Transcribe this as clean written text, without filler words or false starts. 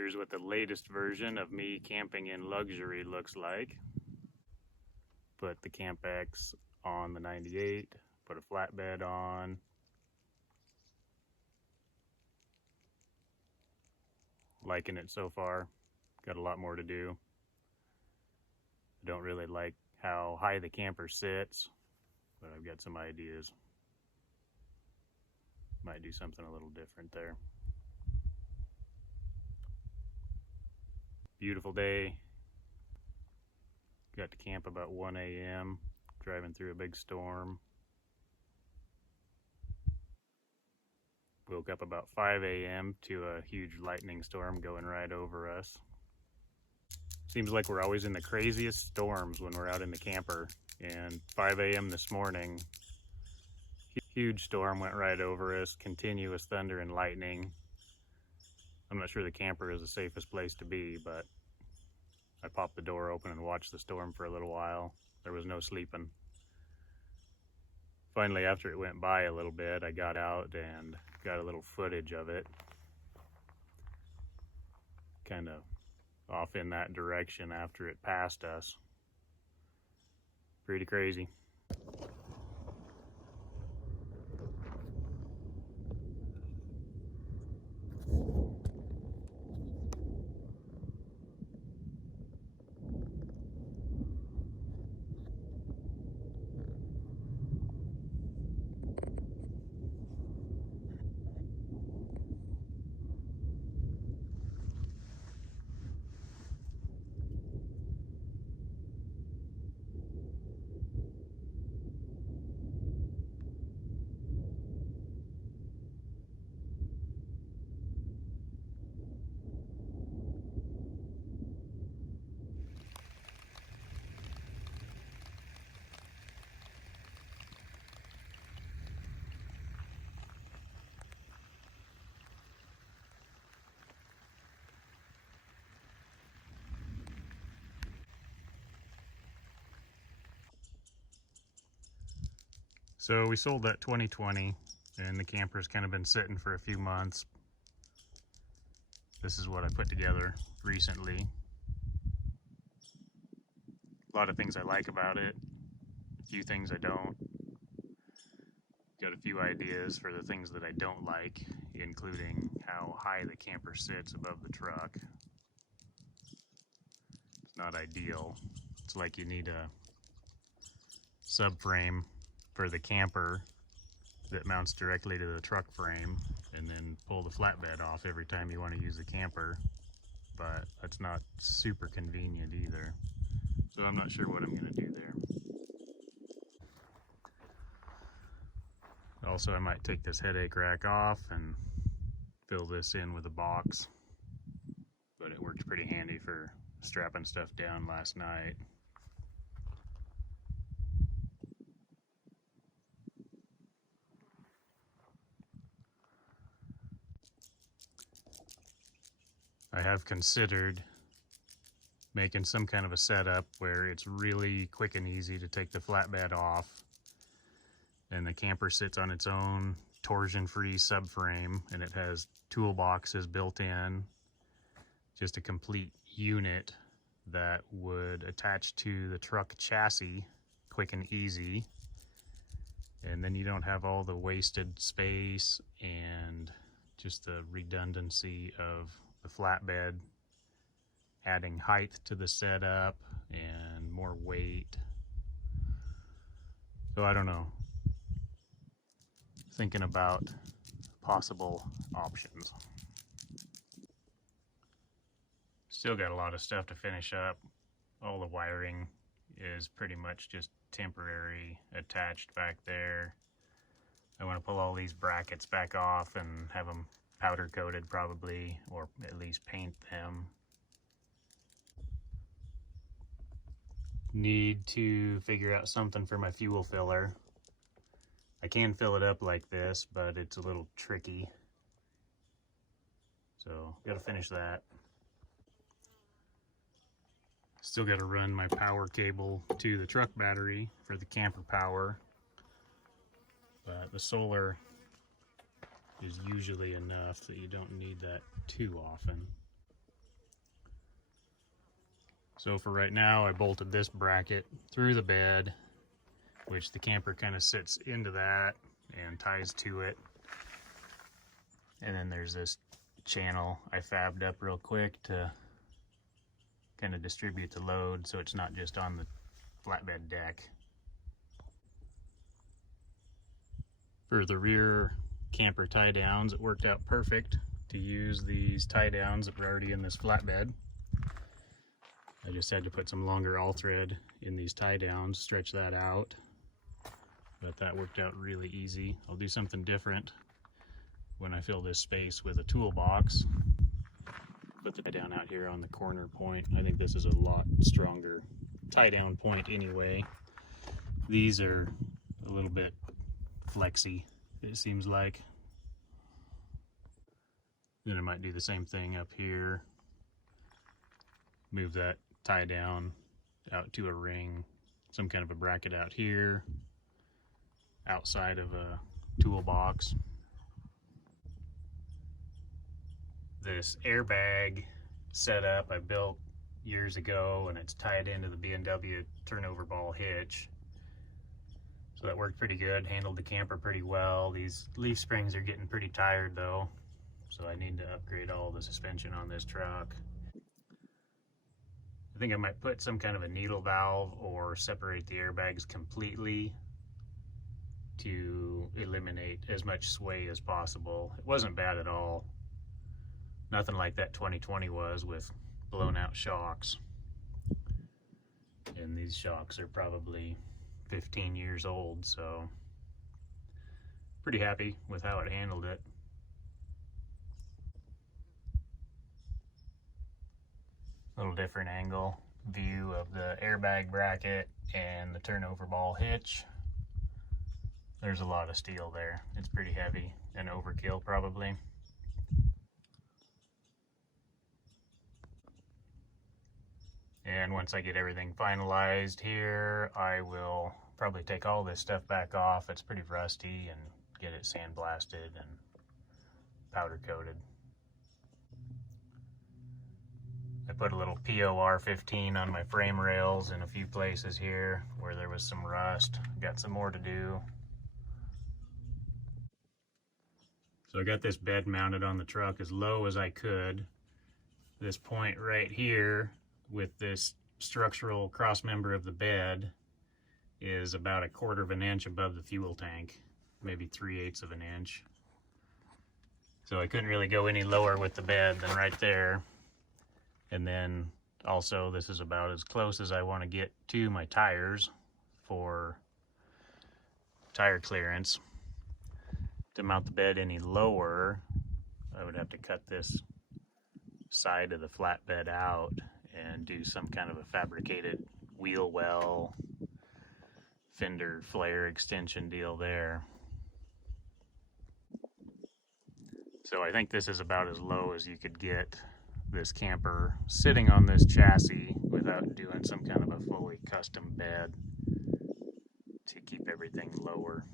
Here's what the latest version of me camping in luxury looks like. Put the Camp-X on the 98, put a flatbed on. Liking it so far. Got a lot more to do. I don't really like how high the camper sits, but I've got some ideas. Might do something a little different there. Beautiful day. Got to camp about 1 a.m. driving through a big storm. Woke up about 5 a.m. to a huge lightning storm going right over us. Seems like we're always in the craziest storms when we're out in the camper. And 5 a.m. this morning, huge storm went right over us, continuous thunder and lightning. I'm not sure the camper is the safest place to be, but I popped the door open and watched the storm for a little while. There was no sleeping. Finally, after it went by a little bit, I got out and got a little footage of it. Kind of off in that direction after it passed us. Pretty crazy. So we sold that 2020 and the camper's kind of been sitting for a few months. This is what I put together recently. A lot of things I like about it, a few things I don't. Got a few ideas for the things that I don't like, including how high the camper sits above the truck. It's not ideal. It's like you need a subframe for the camper that mounts directly to the truck frame, and then pull the flatbed off every time you want to use the camper, but that's not super convenient either. So I'm not sure what I'm going to do there. Also, I might take this headache rack off and fill this in with a box, but it worked pretty handy for strapping stuff down last night. I have considered making some kind of a setup where it's really quick and easy to take the flatbed off, and the camper sits on its own torsion-free subframe, and it has toolboxes built in, just a complete unit that would attach to the truck chassis quick and easy, and then you don't have all the wasted space and just the redundancy of the flatbed adding height to the setup and more weight. So I don't know, thinking about possible options. Still got a lot of stuff to finish up. All the wiring is pretty much just temporary attached back there. I want to pull all these brackets back off and have them powder coated probably, or at least paint them. Need to figure out something for my fuel filler. I can fill it up like this, but it's a little tricky. So gotta finish that. Still gotta run my power cable to the truck battery for the camper power. But the solar is usually enough that you don't need that too often. So for right now, I bolted this bracket through the bed, which the camper kind of sits into that and ties to it. And then there's this channel I fabbed up real quick to kind of distribute the load so it's not just on the flatbed deck. For the rear camper tie downs, it worked out perfect to use these tie downs that were already in this flatbed. I just had to put some longer all thread in these tie downs, stretch that out, but that worked out really easy. I'll do something different when I fill this space with a toolbox. Put the tie down out here on the corner point. I think this is a lot stronger tie down point anyway. These are a little bit flexy, it seems like. Then I might do the same thing up here. Move that tie down out to a ring, some kind of a bracket out here, outside of a toolbox. This airbag setup I built years ago, and it's tied into the B&W turnover ball hitch. So that worked pretty good, handled the camper pretty well. These leaf springs are getting pretty tired though, so I need to upgrade all the suspension on this truck. I think I might put some kind of a needle valve or separate the airbags completely to eliminate as much sway as possible. It wasn't bad at all. Nothing like that 2020 was with blown out shocks. And these shocks are probably 15 years old, so pretty happy with how it handled it. A little different angle view of the airbag bracket and the turnover ball hitch. There's a lot of steel there. It's pretty heavy and overkill probably. And once I get everything finalized here, I will probably take all this stuff back off. It's pretty rusty, and get it sandblasted and powder coated. I put a little POR 15 on my frame rails in a few places here where there was some rust. Got some more to do. So I got this bed mounted on the truck as low as I could. This point right here with this structural cross member of the bed is about 1/4 of an inch above the fuel tank, maybe 3/8 of an inch. So I couldn't really go any lower with the bed than right there. And then also this is about as close as I want to get to my tires for tire clearance. To mount the bed any lower, I would have to cut this side of the flatbed out and do some kind of a fabricated wheel well, fender flare extension deal there. So I think this is about as low as you could get this camper sitting on this chassis without doing some kind of a fully custom bed to keep everything lower.